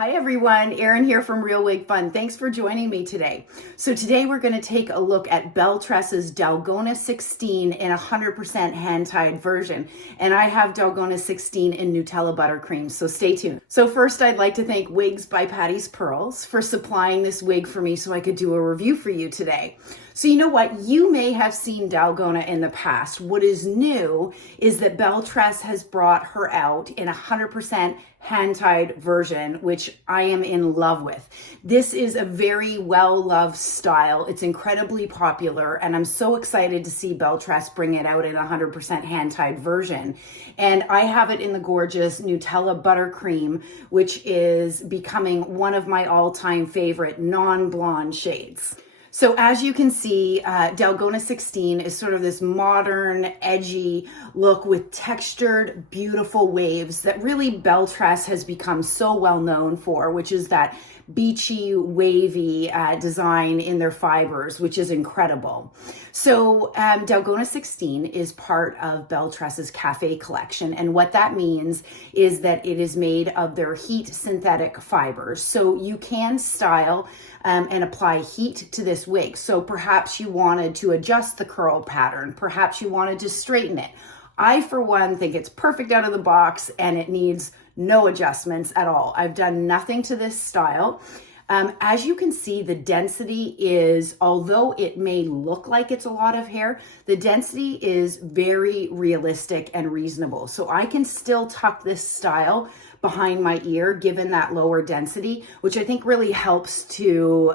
Hi everyone, Erin here from Real Wig Fun. Thanks for joining me today. So today we're going to take a look at BelleTress's DALGONA 16 in 100% hand-tied version. And I have DALGONA 16 in Nutella Buttercream, so stay tuned. So first I'd like to thank Wigs by Patti's Pearls for supplying this wig for me so I could do a review for you today. So you know what? You may have seen DALGONA in the past. What is new is that BelleTress has brought her out in 100% hand-tied version, which I am in love with. This is a very well-loved style. It's incredibly popular, and I'm so excited to see BelleTress bring it out in 100% hand-tied version. And I have it in the gorgeous Nutella Buttercream, which is becoming one of my all-time favorite non-blonde shades. So as you can see, DALGONA 16 is sort of this modern, edgy look with textured, beautiful waves that really BelleTress has become so well known for, which is that beachy, wavy design in their fibers, which is incredible. So DALGONA 16 is part of BelleTress's Cafe collection. And what that means is that it is made of their heat synthetic fibers. So you can style and apply heat to this wig. So perhaps you wanted to adjust the curl pattern. Perhaps you wanted to straighten it. I, for one, think it's perfect out of the box and it needs no adjustments at all. I've done nothing to this style. As you can see, the density is, although it may look like it's a lot of hair, the density is very realistic and reasonable. So I can still tuck this style behind my ear, given that lower density, which I think really helps to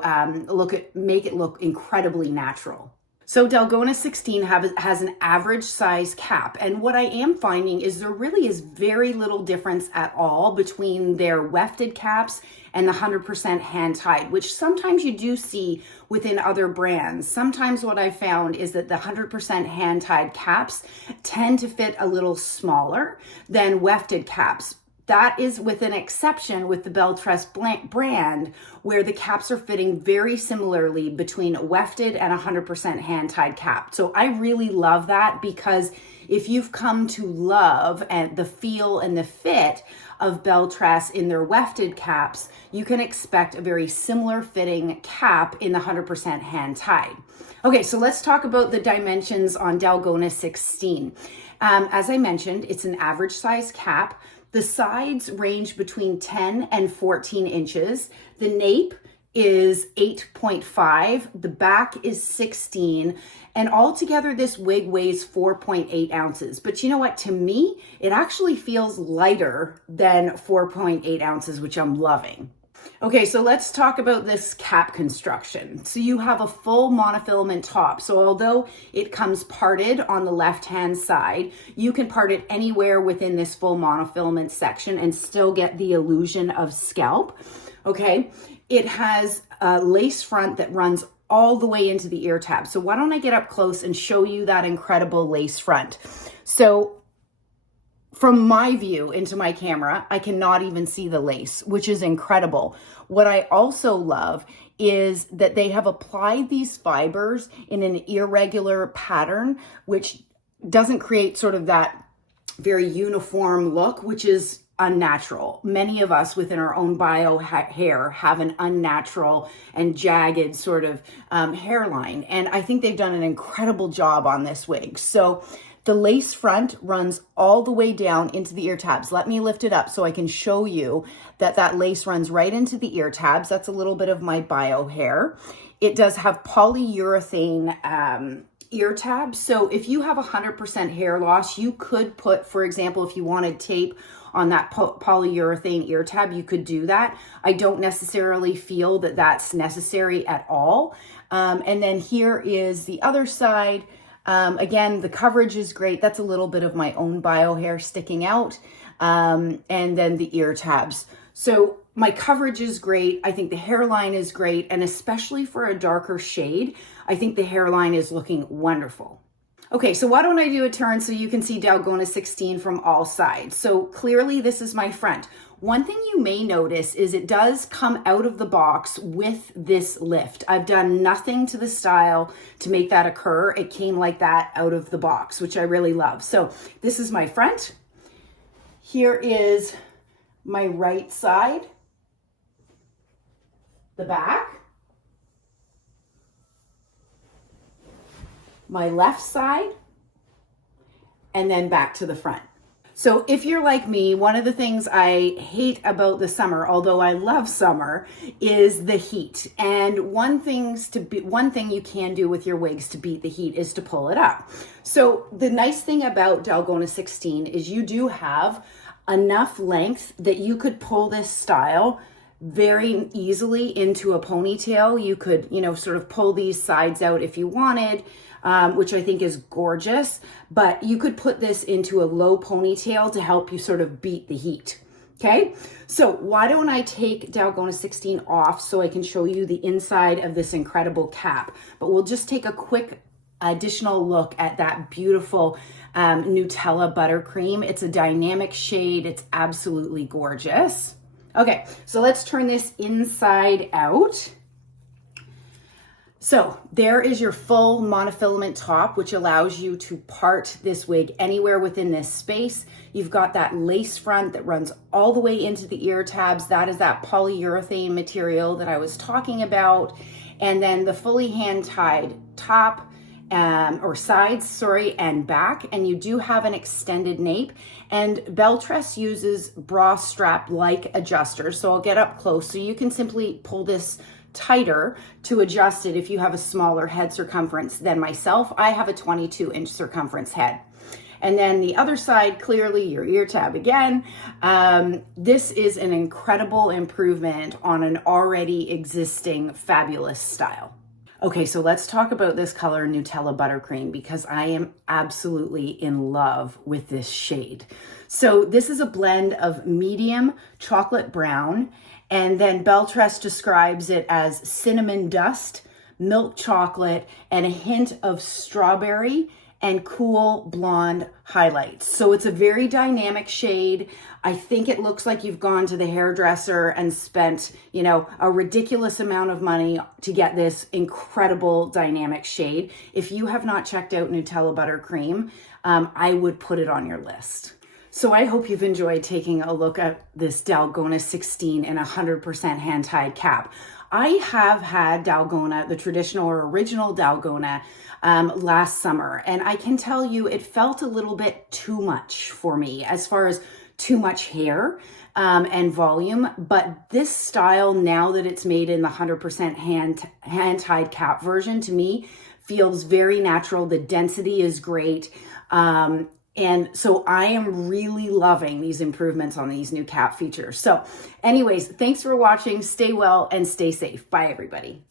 make it look incredibly natural. So DALGONA 16 has an average size cap, and what I am finding is there really is very little difference at all between their wefted caps and the 100% hand tied, which sometimes you do see within other brands. Sometimes what I found is that the 100% hand tied caps tend to fit a little smaller than wefted caps. That is with an exception with the BelleTress brand, where the caps are fitting very similarly between wefted and 100% hand-tied cap. So I really love that, because if you've come to love and the feel and the fit of BelleTress in their wefted caps, you can expect a very similar fitting cap in the 100% hand-tied. Okay, so let's talk about the dimensions on DALGONA 16. As I mentioned, it's an average size cap. The sides range between 10 and 14 inches. The nape is 8.5. The back is 16. And altogether, this wig weighs 4.8 ounces. But you know what? To me, it actually feels lighter than 4.8 ounces, which I'm loving. Okay, so let's talk about this cap construction. So you have a full monofilament top. So although it comes parted on the left-hand side, you can part it anywhere within this full monofilament section and still get the illusion of scalp. Okay, it has a lace front that runs all the way into the ear tab. So why don't I get up close and show you that incredible lace front? So from my view into my camera, I cannot even see the lace, which is incredible. What I also love is that they have applied these fibers in an irregular pattern, which doesn't create sort of that very uniform look, which is unnatural. Many of us within our own bio hair have an unnatural and jagged sort of hairline. And I think they've done an incredible job on this wig. So the lace front runs all the way down into the ear tabs. Let me lift it up so I can show you that that lace runs right into the ear tabs. That's a little bit of my bio hair. It does have polyurethane ear tabs. So if you have 100% hair loss, you could put, for example, if you wanted tape on that polyurethane ear tab, you could do that. I don't necessarily feel that that's necessary at all. And then here is the other side. Again, the coverage is great. That's a little bit of my own bio hair sticking out. And then the ear tabs. So my coverage is great. I think the hairline is great. And especially for a darker shade, I think the hairline is looking wonderful. Okay, so why don't I do a turn so you can see DALGONA 16 from all sides. So clearly this is my front. One thing you may notice is it does come out of the box with this lift. I've done nothing to the style to make that occur. It came like that out of the box, which I really love. So this is my front. Here is my right side. the back, my left side, and then back to the front. So if you're like me, one of the things I hate about the summer, although I love summer, is the heat. And one thing you can do with your wigs to beat the heat is to pull it up. So the nice thing about DALGONA 16 is you do have enough length that you could pull this style very easily into a ponytail. You could, sort of pull these sides out if you wanted, which I think is gorgeous, but you could put this into a low ponytail to help you sort of beat the heat. Okay, so why don't I take DALGONA 16 off so I can show you the inside of this incredible cap, but we'll just take a quick additional look at that beautiful Nutella Buttercream. It's a dynamic shade. It's absolutely gorgeous. Okay, so let's turn this inside out. So there is your full monofilament top, which allows you to part this wig anywhere within this space. You've got that lace front that runs all the way into the ear tabs. That is that polyurethane material that I was talking about. And then the fully hand-tied top, or sides, and back. And you do have an extended nape. And BelleTress uses bra strap-like adjusters. So I'll get up close. So you can simply pull this tighter to adjust it if you have a smaller head circumference than myself. I have a 22-inch circumference head. And then the other side, clearly your ear tab again. This is an incredible improvement on an already existing fabulous style. Okay, so let's talk about this color Nutella Buttercream because I am absolutely in love with this shade. So this is a blend of medium chocolate brown, and then BelleTress describes it as cinnamon dust, milk chocolate, and a hint of strawberry and cool blonde highlights. So it's a very dynamic shade. I think it looks like you've gone to the hairdresser and spent, a ridiculous amount of money to get this incredible dynamic shade. If you have not checked out Nutella Buttercream, I would put it on your list. So I hope you've enjoyed taking a look at this DALGONA 16 and 100% hand-tied cap. I have had DALGONA, the traditional or original DALGONA, last summer, and I can tell you it felt a little bit too much for me as far as too much hair and volume. But this style, now that it's made in the 100% hand-tied cap version, to me feels very natural. The density is great. And so I am really loving these improvements on these new cap features. So anyways, thanks for watching. Stay well and stay safe. Bye, everybody.